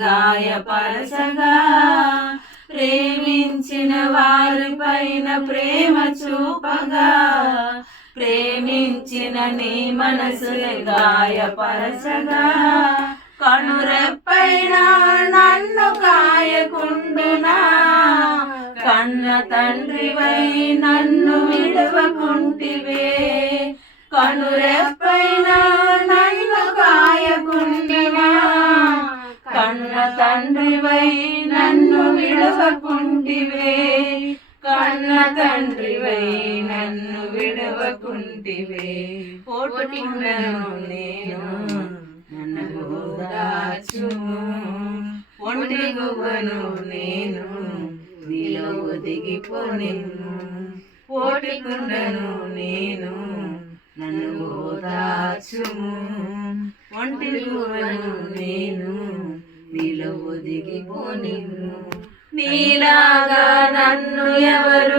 గాయపరచగా ప్రేమించిన వారిపైన ప్రేమ చూపగా ప్రేమించిన నీ మనసుని గాయపరచగా కనురెప్పైన నన్ను కాయకుండునా కన్న తండ్రివై నన్ను విడవకుంటివే కనురెప్పైన నన్ను కాయకుండునా కన్న తండ్రివై నన్ను విడవకుంటివే కన్న తండ్రివై నన్ను విడవకుంటివే పోటుకుండను నేను నన్ను ఓదార్చుము ఒంటి గువ్వను నేను నీలో ఒదిగిపోనిమ్ము పోటుకుండను నేను నన్ను ఓదార్చుము ఒంటి గువ్వను నేను నీలో ఒదిగిపోనిమ్ము నీలాగా నన్ను ఎవరు